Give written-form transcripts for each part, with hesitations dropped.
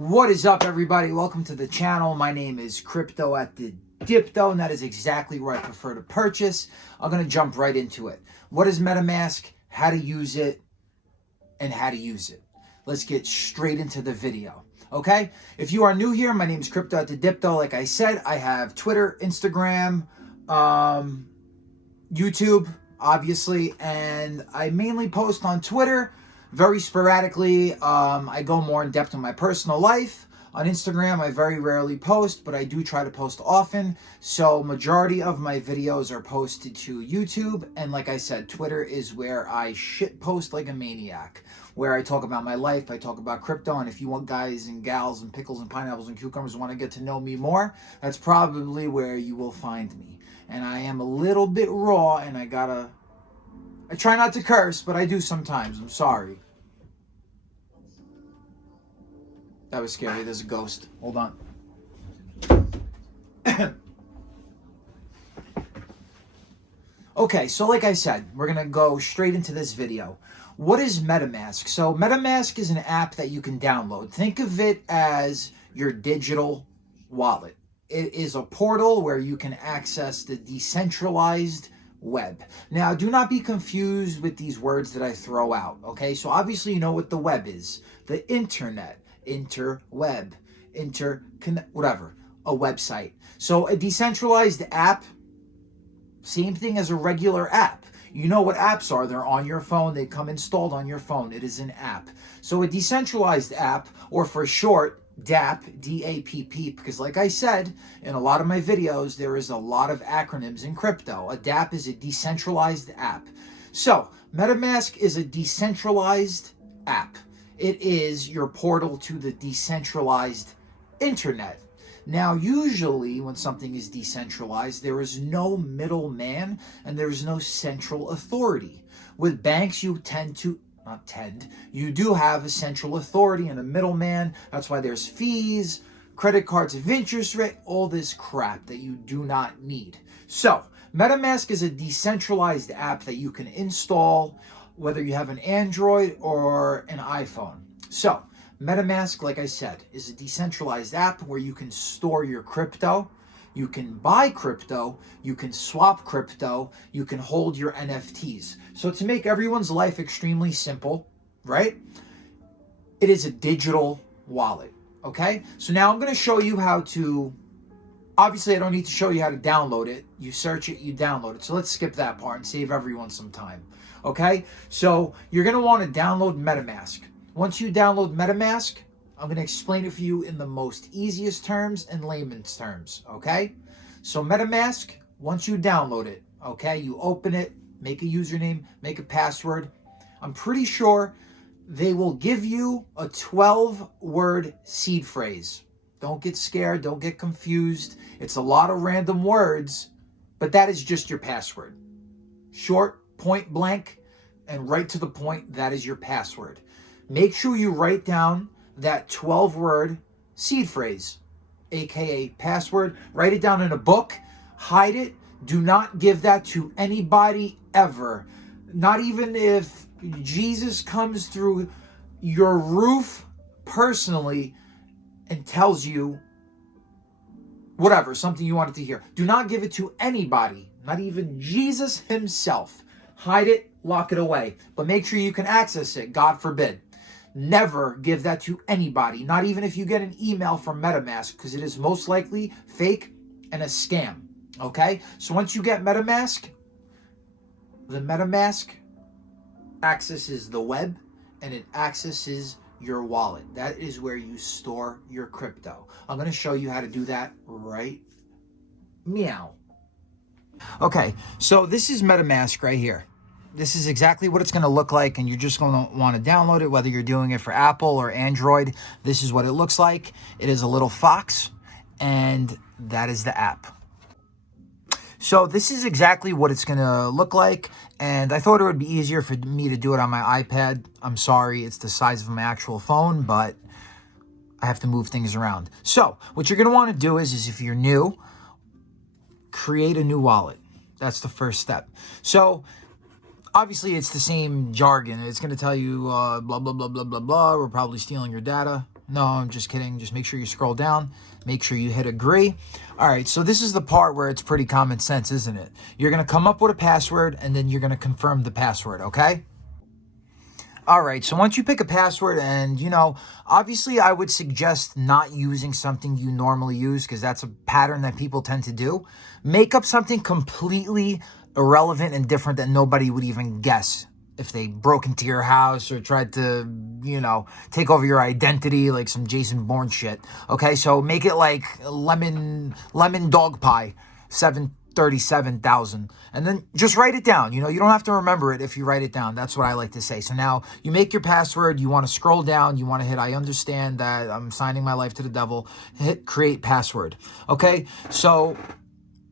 What is up, everybody? Welcome to the channel. My name is Crypto at the Dipto, and that is exactly where I prefer to purchase. I'm going to jump right into it. What is MetaMask, how to use it, and how to use it. Let's get straight into the video. Okay? If you are new here, my name is Crypto at the Dipto. Like I said, I have Twitter, Instagram, YouTube, obviously, and I mainly post on Twitter very sporadically. I go more in depth in my personal life. On Instagram, I very rarely post, but I do try to post often. So majority of my videos are posted to YouTube. And like I said, Twitter is where I shit post like a maniac, where I talk about my life, I talk about crypto. And if you want guys and gals and pickles and pineapples and cucumbers want to get to know me more, that's probably where you will find me. And I am a little bit raw, and I try not to curse, but I do sometimes. I'm sorry. That was scary. There's a ghost. Hold on. Okay, so like I said, we're going to go straight into this video. What is MetaMask? So MetaMask is an app that you can download. Think of it as your digital wallet. It is a portal where you can access the decentralized web. Now, do not be confused with these words that I throw out, okay? So obviously you know what the web is. The internet. Interweb, whatever, a website. So a decentralized app, same thing as a regular app. You know what apps are. They're on your phone. They come installed on your phone. It is an app. So a decentralized app, or for short, DApp, D-A-P-P, because like I said in a lot of my videos, there is a lot of acronyms in crypto. A DApp is a decentralized app. So MetaMask is a decentralized app. It is your portal to the decentralized internet. Now, usually when something is decentralized, there is no middleman and there is no central authority. With banks, you you do have a central authority and a middleman. That's why there's fees, credit cards of interest rate, all this crap that you do not need. So, MetaMask is a decentralized app that you can install whether you have an Android or an iPhone. So, MetaMask, like I said, is a decentralized app where you can store your crypto, you can buy crypto, you can swap crypto, you can hold your NFTs. So to make everyone's life extremely simple, right? It is a digital wallet, okay? So now I'm going to show you how to, obviously I don't need to show you how to download it. You search it, you download it. So let's skip that part and save everyone some time. Okay, so you're going to want to download MetaMask. Once you download MetaMask, I'm going to explain it for you in the most easiest terms and layman's terms, okay? So MetaMask, once you download it, okay, you open it, make a username, make a password. I'm pretty sure they will give you a 12-word seed phrase. Don't get scared, don't get confused. It's a lot of random words, but that is just your password. Short, point blank, and right to the point, that is your password. Make sure you write down that 12-word seed phrase, aka password. Write it down in a book, hide it. Do not give that to anybody ever. Not even if Jesus comes through your roof personally and tells you whatever, something you wanted to hear. Do not give it to anybody, not even Jesus himself. Hide it, lock it away, but make sure you can access it, God forbid. Never give that to anybody, not even if you get an email from MetaMask, because it is most likely fake and a scam, okay? So once you get MetaMask, the MetaMask accesses the web, and it accesses your wallet. That is where you store your crypto. I'm going to show you how to do that right meow. Okay, so this is MetaMask right here. This is exactly what it's going to look like, and you're just going to want to download it, whether you're doing it for Apple or Android. This is what it looks like. It is a little fox, and that is the app. So this is exactly what it's going to look like, and I thought it would be easier for me to do it on my iPad. I'm sorry, it's the size of my actual phone, but I have to move things around. So what you're going to want to do is if you're new, create a new wallet. That's the first step. So obviously, it's the same jargon. It's going to tell you blah, blah, blah, blah, blah, blah. We're probably stealing your data. No, I'm just kidding. Just make sure you scroll down. Make sure you hit agree. All right, so this is the part where it's pretty common sense, isn't it? You're going to come up with a password, and then you're going to confirm the password, okay? All right, so once you pick a password, and, obviously I would suggest not using something you normally use, because that's a pattern that people tend to do. Make up something completely irrelevant and different that nobody would even guess if they broke into your house or tried to, take over your identity, like some Jason Bourne shit. Okay, so make it like lemon dog pie, 737,000, and then just write it down. You don't have to remember it if you write it down. That's what I like to say. So now you make your password. You want to scroll down. You want to hit I understand that I'm signing my life to the devil. Hit create password. Okay, so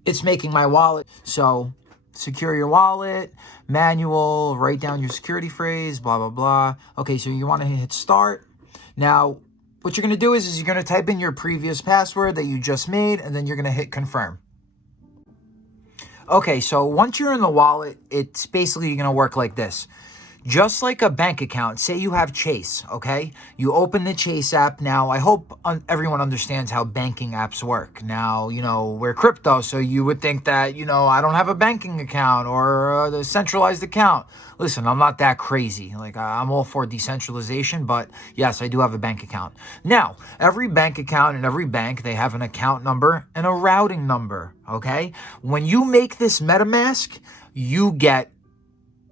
it's making my wallet. So secure your wallet, manual, write down your security phrase, blah, blah, blah. Okay, so you want to hit start. Now, what you're going to do is you're going to type in your previous password that you just made, and then you're going to hit confirm. Okay, so once you're in the wallet, it's basically going to work like this. Just like a bank account, say you have Chase, okay? You open the Chase app. Now, I hope everyone understands how banking apps work. Now, we're crypto, so you would think that, I don't have a banking account or the centralized account. Listen, I'm not that crazy. Like, I'm all for decentralization, but yes, I do have a bank account. Now, every bank account and every bank, they have an account number and a routing number, okay? When you make this MetaMask, you get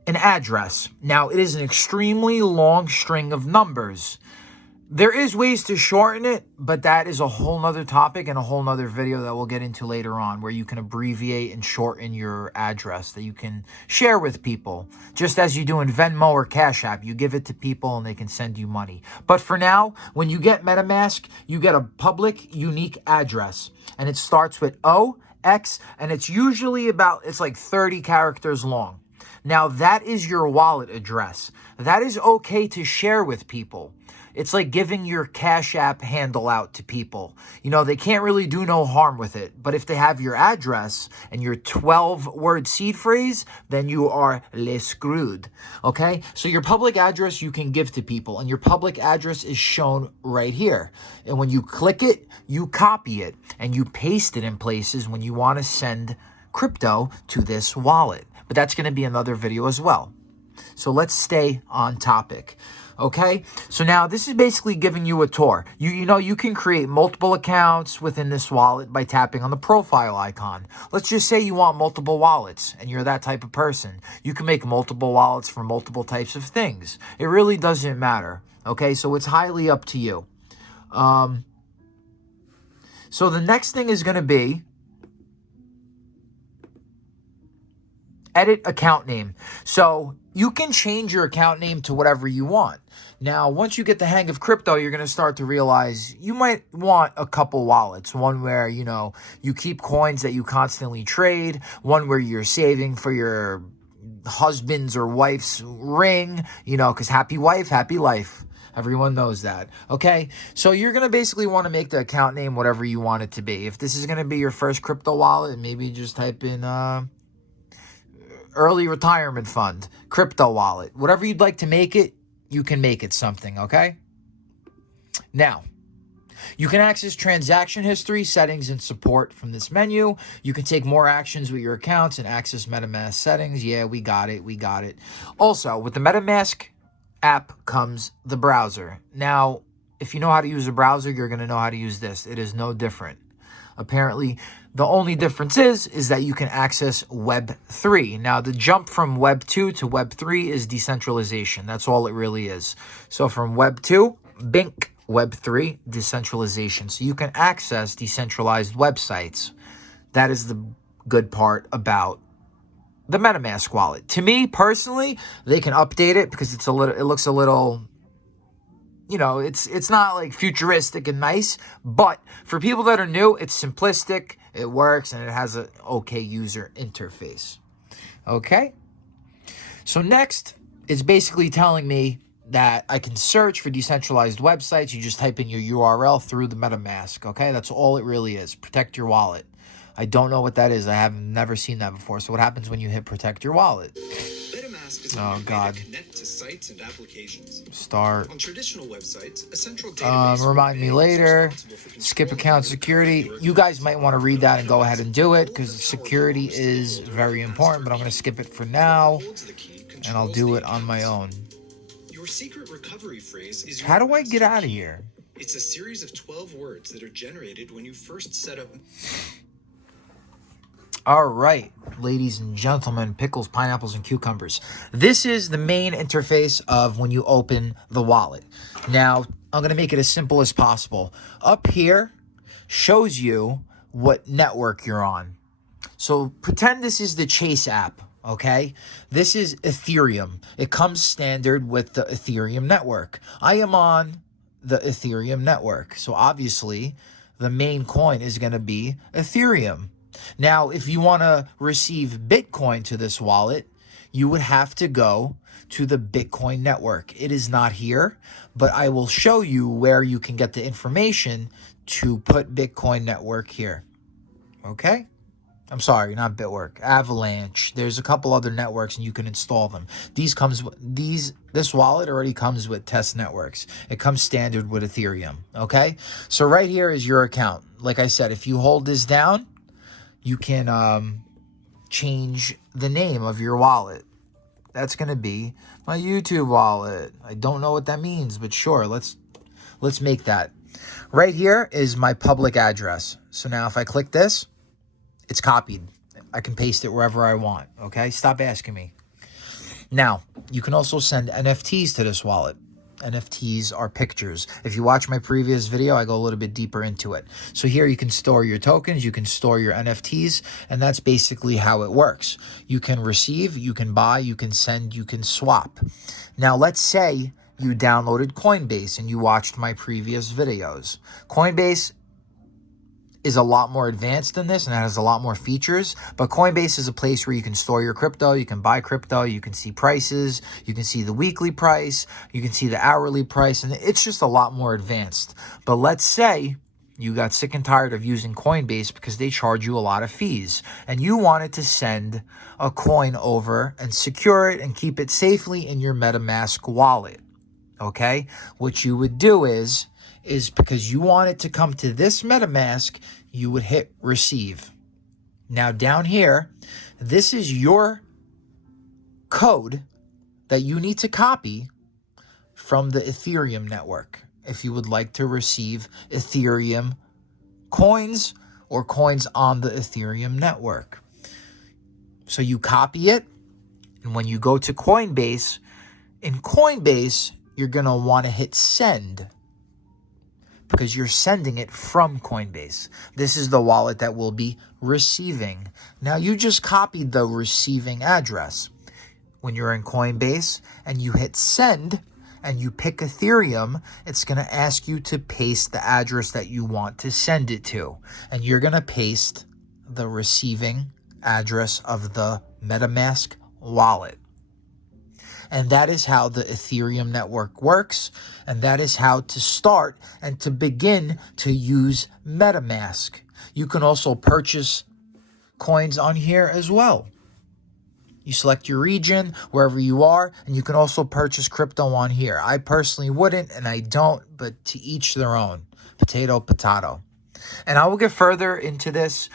an address. Now, it is an extremely long string of numbers. There is ways to shorten it, but that is a whole nother topic and a whole nother video that we'll get into later on, where you can abbreviate and shorten your address that you can share with people. Just as you do in Venmo or Cash App, you give it to people and they can send you money. But for now, when you get MetaMask, you get a public unique address, and it starts with OX, and it's usually it's like 30 characters long. Now, that is your wallet address. That is okay to share with people. It's like giving your Cash App handle out to people. They can't really do no harm with it. But if they have your address and your 12-word seed phrase, then you are les screwed. Okay? So your public address you can give to people, and your public address is shown right here. And when you click it, you copy it, and you paste it in places when you want to send crypto to this wallet. But that's going to be another video as well. So let's stay on topic. Okay, so now this is basically giving you a tour. You can create multiple accounts within this wallet by tapping on the profile icon. Let's just say you want multiple wallets and you're that type of person. You can make multiple wallets for multiple types of things. It really doesn't matter. Okay, so it's highly up to you. So the next thing is going to be edit account name. So you can change your account name to whatever you want. Now, once you get the hang of crypto, you're going to start to realize you might want a couple wallets. One where, you keep coins that you constantly trade. One where you're saving for your husband's or wife's ring, because happy wife, happy life. Everyone knows that. Okay, so you're going to basically want to make the account name whatever you want it to be. If this is going to be your first crypto wallet, maybe just type in early retirement fund, crypto wallet, whatever you'd like to make it, you can make it something, okay? Now, you can access transaction history, settings, and support from this menu. You can take more actions with your accounts and access MetaMask settings. Yeah, we got it. Also, with the MetaMask app comes the browser. Now, if you know how to use a browser, you're going to know how to use this. It is no different. Apparently, the only difference is that you can access Web 3. Now, the jump from Web 2 to Web 3 is decentralization. That's all it really is. So from Web 2, bink, Web 3, decentralization. So you can access decentralized websites. That is the good part about the MetaMask wallet. To me, personally, they can update it because it looks a little... it's not like futuristic and nice, but for people that are new, it's simplistic, it works, and it has an okay user interface. Okay? So next, it's basically telling me that I can search for decentralized websites. You just type in your URL through the MetaMask. Okay? That's all it really is. Protect your wallet. I don't know what that is. I have never seen that before. So what happens when you hit protect your wallet? MetaMask is a new way to connect to sites and applications. Start. On traditional websites, a central database Remind me later. Skip account security. You guys might want to read that and go ahead and do it because security is very important, but I'm going to skip it for now and I'll do it on my own. Your secret recovery phrase is How do I get out of here? It's a series of 12 words that are generated when you first set up. All right, ladies and gentlemen, pickles, pineapples, and cucumbers. This is the main interface of when you open the wallet. Now, I'm going to make it as simple as possible. Up here shows you what network you're on. So pretend this is the Chase app, okay? This is Ethereum. It comes standard with the Ethereum network. I am on the Ethereum network. So obviously, the main coin is going to be Ethereum. Now, if you want to receive Bitcoin to this wallet, you would have to go to the Bitcoin network. It is not here, but I will show you where you can get the information to put Bitcoin network here. Okay? I'm sorry, not Bitwork. Avalanche. There's a couple other networks and you can install them. This wallet already comes with test networks. It comes standard with Ethereum. Okay? So right here is your account. Like I said, if you hold this down, you can change the name of your wallet. That's going to be my YouTube wallet. I don't know what that means, but sure, let's make that. Right here is my public address. So now if I click this, it's copied. I can paste it wherever I want, okay? Stop asking me. Now, you can also send NFTs to this wallet. NFTs are pictures. If you watch my previous video, I go a little bit deeper into it. So here you can store your tokens, you can store your NFTs, and that's basically how it works. You can receive, you can buy, you can send, you can swap. Now, let's say you downloaded Coinbase and you watched my previous videos. Coinbase is a lot more advanced than this and it has a lot more features, but Coinbase is a place where you can store your crypto, you can buy crypto, you can see prices, you can see the weekly price, you can see the hourly price, and it's just a lot more advanced. But let's say you got sick and tired of using Coinbase because they charge you a lot of fees and you wanted to send a coin over and secure it and keep it safely in your MetaMask wallet. Okay? What you would do is because you want it to come to this MetaMask, you would hit receive. Now down here, this is your code that you need to copy from the Ethereum network if you would like to receive Ethereum coins or coins on the Ethereum network. So you copy it, and when you go to Coinbase, in Coinbase, you're going to want to hit send, because you're sending it from Coinbase. This is the wallet that will be receiving. Now, you just copied the receiving address. When you're in Coinbase and you hit send and you pick Ethereum, it's going to ask you to paste the address that you want to send it to. And you're going to paste the receiving address of the MetaMask wallet. And that is how the Ethereum network works. And that is how to start and to begin to use MetaMask. You can also purchase coins on here as well. You select your region, wherever you are, and you can also purchase crypto on here. I personally wouldn't, and I don't, but to each their own. Potato, potato. And I will get further into this.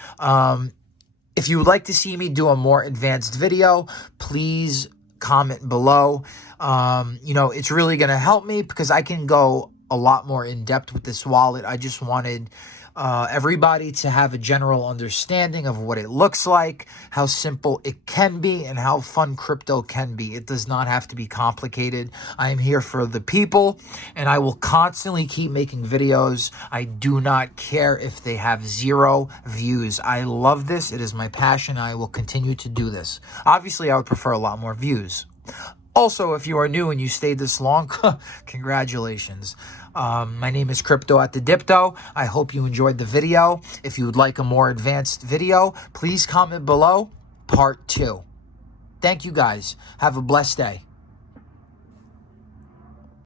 If you would like to see me do a more advanced video, please comment below. It's really going to help me because I can go a lot more in depth with this wallet. I just wanted everybody to have a general understanding of what it looks like, how simple it can be, and how fun crypto can be. It does not have to be complicated. I am here for the people, and I will constantly keep making videos. I do not care if they have 0 views. I love this. It is my passion. I will continue to do this. Obviously, I would prefer a lot more views. Also, if you are new and you stayed this long, congratulations. My name is Crypto at the Dipto. I hope you enjoyed the video. If you would like a more advanced video, please comment below part 2. Thank you guys. Have a blessed day.